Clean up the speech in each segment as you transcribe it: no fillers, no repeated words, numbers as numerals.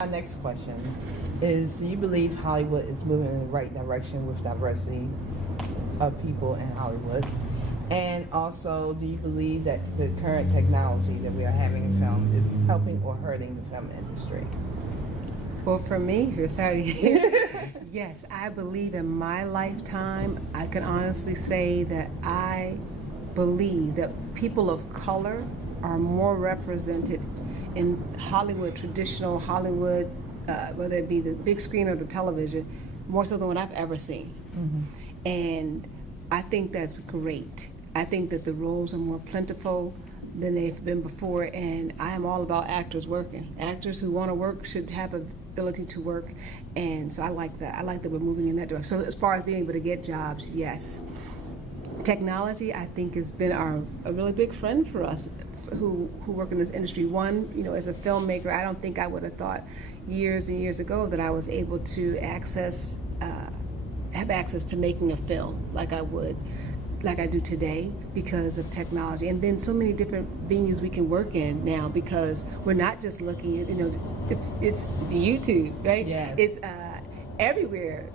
My next question is, do you believe Hollywood is moving in the right direction with diversity of people in Hollywood? And also, do you believe that the current technology that we are having in film is helping or hurting the film industry? Well, for me, yes, I believe in my lifetime, I can honestly say that I believe that people of color are more represented in Hollywood, traditional Hollywood, whether it be the big screen or the television, more so than what I've ever seen. Mm-hmm. And I think that's great. I think that the roles are more plentiful than they've been before, and I am all about actors working. Actors who want to work should have ability to work, and so I like that. I like that we're moving in that direction. So as far as being able to get jobs, yes. Technology, I think, has been a really big friend for us who work in this industry. One, as a filmmaker, I don't think I would have thought years and years ago that I was able to have access to making a film like I do today because of technology. And then so many different venues we can work in now because we're not just looking at, it's YouTube, right? Yes. It's everywhere.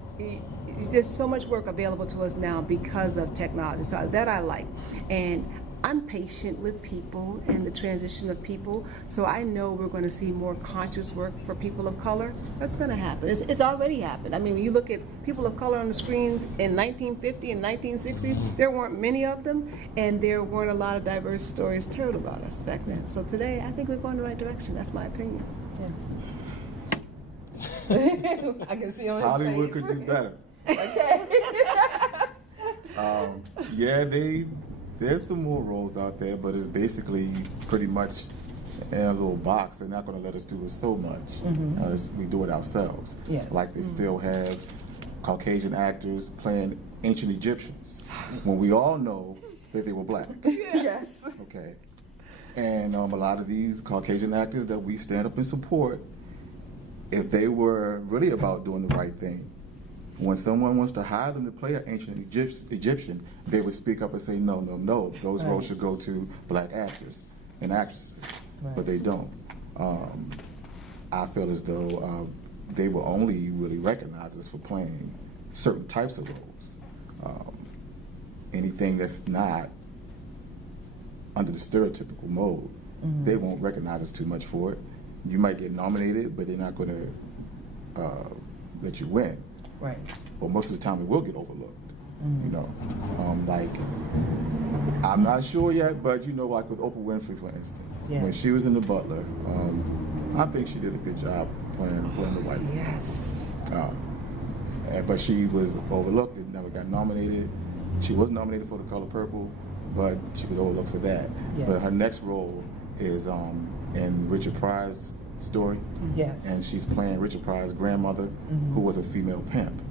There's so much work available to us now because of technology. So that I like. And I'm patient with people and the transition of people, so I know we're going to see more conscious work for people of color. That's going to happen. It's already happened. I mean, when you look at people of color on the screens in 1950 and 1960, there weren't many of them, and there weren't a lot of diverse stories told about us back then. So today, I think we're going the right direction. That's my opinion. Yes. I can see on his Hollywood face. could do better. Okay. There's some more roles out there, but it's basically pretty much in a little box. They're not going to let us do it so much. We do it ourselves. Yes. Like they still have Caucasian actors playing ancient Egyptians when we all know that they were black. Yes. Okay. And a lot of these Caucasian actors that we stand up and support, if they were really about doing the right thing, when someone wants to hire them to play an ancient Egyptian, they would speak up and say, no, those roles should go to black actors and actresses, but they don't. I feel as though they will only really recognize us for playing certain types of roles. Anything that's not under the stereotypical mode, they won't recognize us too much for it. You might get nominated, but they're not going to let you win. Right. Or most of the time it will get overlooked. Like, I'm not sure yet, but like with Oprah Winfrey, for instance, when she was in The Butler, I think she did a good job playing the wife. Yes. But she was overlooked and never got nominated. She was nominated for The Color Purple, but she was overlooked for that. Yes. But her next role is in Richard Pryor's story. Yes. And she's playing Richard Pryor's grandmother, who was a female pimp.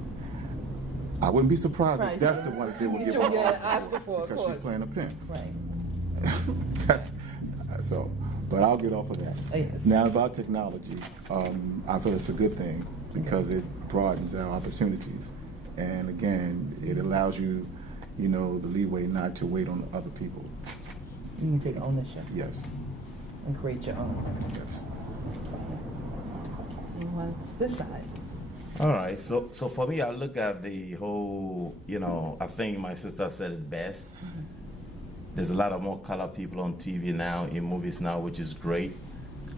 I wouldn't be surprised if that's the one that they would give her an Oscar for, because she's playing a pimp. Right. So, but I'll get off of that. Yes. Now about technology, I feel it's a good thing because it broadens our opportunities, and again, it allows you, the leeway not to wait on other people. You can take ownership. Yes. And create your own. Yes. Anyone this side? All right, so for me, I look at the whole, I think my sister said it best. There's a lot of more color people on TV now, in movies now, which is great.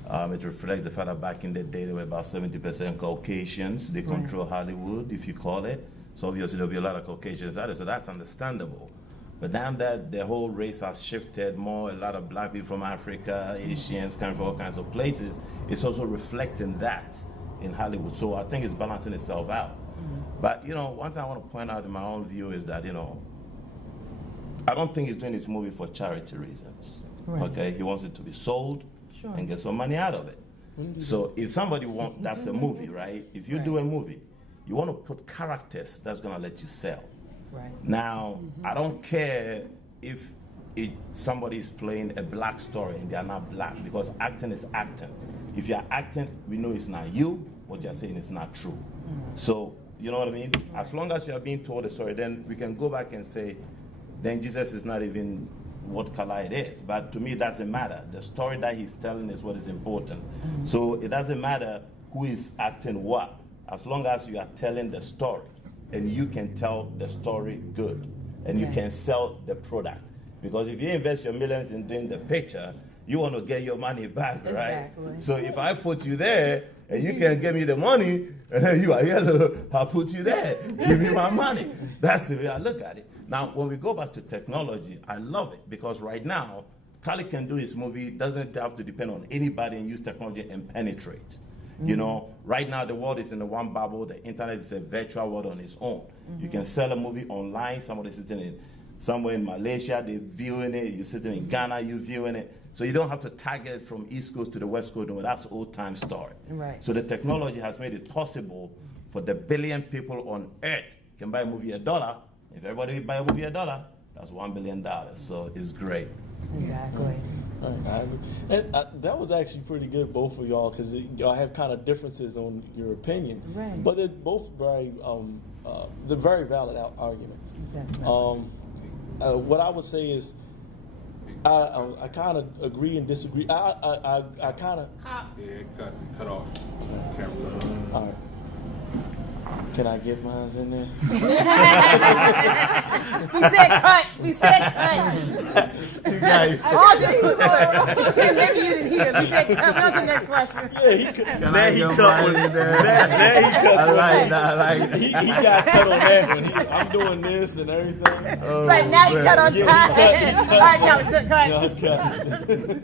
It reflects the fact that back in the day, there were about 70% Caucasians. They control Hollywood, if you call it. So obviously there'll be a lot of Caucasians out there, so that's understandable. But now that the whole race has shifted more, a lot of black people from Africa, Asians coming from all kinds of places, it's also reflecting that in Hollywood. So I think it's balancing itself out. But, one thing I want to point out in my own view is that, I don't think he's doing this movie for charity reasons. Right. Okay? He wants it to be sold and get some money out of it. So if somebody wants, that's a movie, right? If you do a movie, you want to put characters that's going to let you sell. Right. Now, I don't care if somebody is playing a black story and they are not black, because acting is acting. If you're acting, we know it's not you. What you're saying is not true. So, you know what I mean? As long as you are being told a story, then we can go back and say, then Jesus is not even what color it is. But to me, it doesn't matter. The story that he's telling is what is important. So it doesn't matter who is acting what, as long as you are telling the story, and you can tell the story good, and you can sell the product. Because if you invest your millions in doing the picture, you want to get your money back, right? Exactly. So if I put you there, and you can give me the money, and then you are yellow, I'll put you there. Give me my money. That's the way I look at it. Now, when we go back to technology, I love it, because right now, Kali can do his movie, doesn't have to depend on anybody and use technology and penetrate. You know, right now the world is in the one bubble, the internet is a virtual world on its own. You can sell a movie online, somebody sitting in somewhere in Malaysia, they're viewing it, you're sitting in Ghana, you're viewing it. So you don't have to target from East Coast to the West Coast, no, that's old time story. Right. So the technology has made it possible for the billion people on earth can buy a movie $1. If everybody buy a movie $1, that's $1 billion. So it's great. Exactly. All right, I agree. And that was actually pretty good, both of y'all, because y'all have kind of differences on your opinion. Right. But they're both very, they're very valid arguments. Definitely. What I would say is, I kind of agree and disagree. I kind of. Yeah, cut off. Camera. All right. Can I get mine in there? We said cut. We said cut. You guys, Maybe you didn't hear. We said cut. We're on to the next question. Yeah, he cut. can Now I he get cut mine one. in there? Now he cut I one. like that, I like that. He got cut on that one. I'm doing this and everything. Oh, Right now, you man. cut on Yeah, time. All right, Charlie, so cut. Yeah, cut.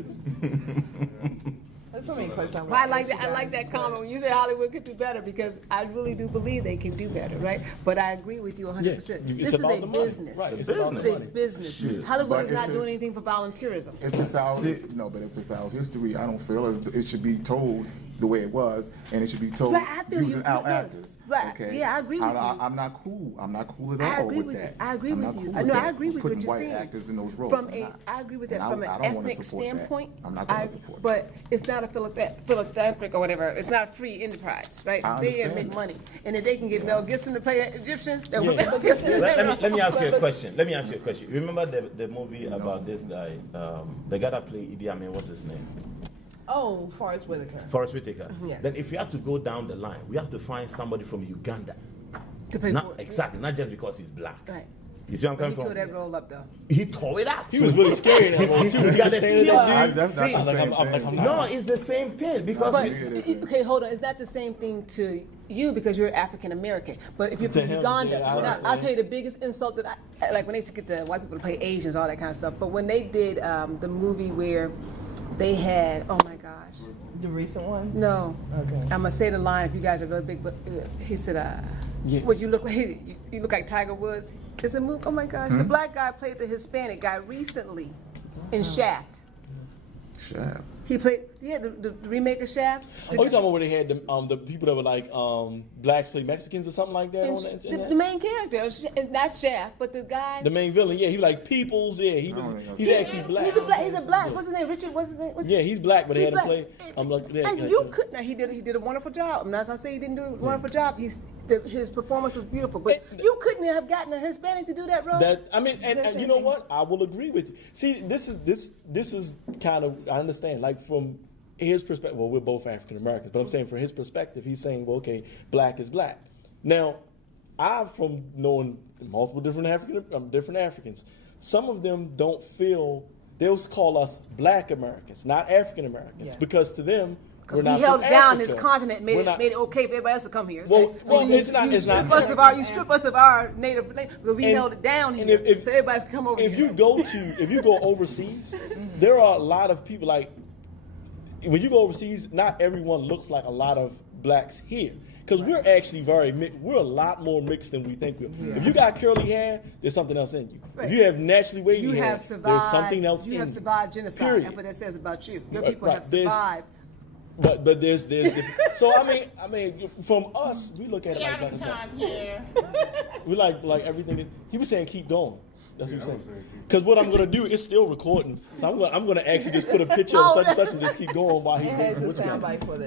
There's so many questions. Well, I like that. I like that comment when you say Hollywood could do better, because I really do believe they can do better, right? But I agree with you 100%. Yeah, it's This is about a the money. business. Right, it's about the It's a money. business. Hollywood is But not if doing it's- anything for volunteerism. If it's our if it's our history, I don't feel as it should be told the way it was, and it should be told Right, I feel you. using our Yeah. actors. Right. Okay. Yeah, I agree with you. I'm not cool. I'm not cool at I all agree with with that. you. I agree I'm with not you. cool I know. that. I agree with Putting what you're white saying. actors in those roles. From I'm a, not. I agree with that. And From an I don't wanna ethnic support that. standpoint, I'm not gonna support that. But it's not a philanthropic or whatever. It's not a free enterprise, right? I They understand make that. money, and if they can get Mel Gibson to play an Egyptian, they'll Yeah. put Mel Gibson. Let me ask you a question. Let me ask you a question. Remember the movie about this guy, the guy that played Idi Amin, what's his name? Oh, Forrest Whitaker. Forrest Whitaker. Yes. Then if you have to go down the line, we have to find somebody from Uganda. To pay Not for it. exactly, not just because he's black. Right. You see what I'm But he coming tore from? that roll up though. He tore it up. He was really scary in that role too. He got the standing skills. there. That's not See, the I'm like, same I'm thing. not. No, it's the same thing because But we- okay, hold on. It's not the same thing to you because you're African American. But if you're To from him, Uganda, yeah, I now, understand. I'll tell you the biggest insult that I like when they used to get the white people to play Asians, all that kind of stuff. But when they did the movie where they had, oh my gosh, The recent one? no. Okay. I'm gonna say the line if you guys are really big. But he said, Yeah. "What you look like? You look like Tiger Woods." It's a movie. Oh my gosh, the black guy played the Hispanic guy recently in Shaft. Shaft. He played, the remake of Shaft. Oh, you talking about where they had the people that were like blacks play Mexicans or something like that? And On that, in the that? main character, it's not Shaft, but the guy. The main villain, yeah, he like Peoples, yeah, don't think I've he's seen actually that. black. He's a black. What's his name? Richard. What's his name? Yeah, he's black, but they He's had him black. play. I'm like, yeah, And yeah, you yeah. could. Now he did a wonderful job. I'm not gonna say he didn't do a wonderful job. His performance was beautiful, but you couldn't have gotten a Hispanic to do that role. That I mean, and That's you know the thing. what? I will agree with you. See, this is kind of I understand. Like from his perspective, well, we're both African Americans, but I'm saying from his perspective, he's saying, well, okay, black is black. Now, from knowing multiple different Africans, some of them don't feel they'll call us Black Americans, not African Americans, Yeah. because to them. Because We're we not held from down Africa. this continent, made We're it not- okay for everybody else to come here. Well, you it's not- it's not- strip us of our native, because we And- held it down and here, if- so everybody can come over If here. you go overseas, there are a lot of people like when you go overseas. Not everyone looks like a lot of blacks here because we're actually we're a lot more mixed than we think we are. If you got curly hair, there's something else in you. Right. If you have naturally wavy You hair, have survived. there's something else You in have you. survived genocide. Period. That's what that says about you. Your Right, people right. have survived. But there's so I mean from us we look at it like black is black. We like everything. He was saying keep going. That's what he's saying. Because what I'm gonna do is still recording, so I'm gonna actually just put a picture of such and such and just keep going while he's It has a what you got? soundbite for that.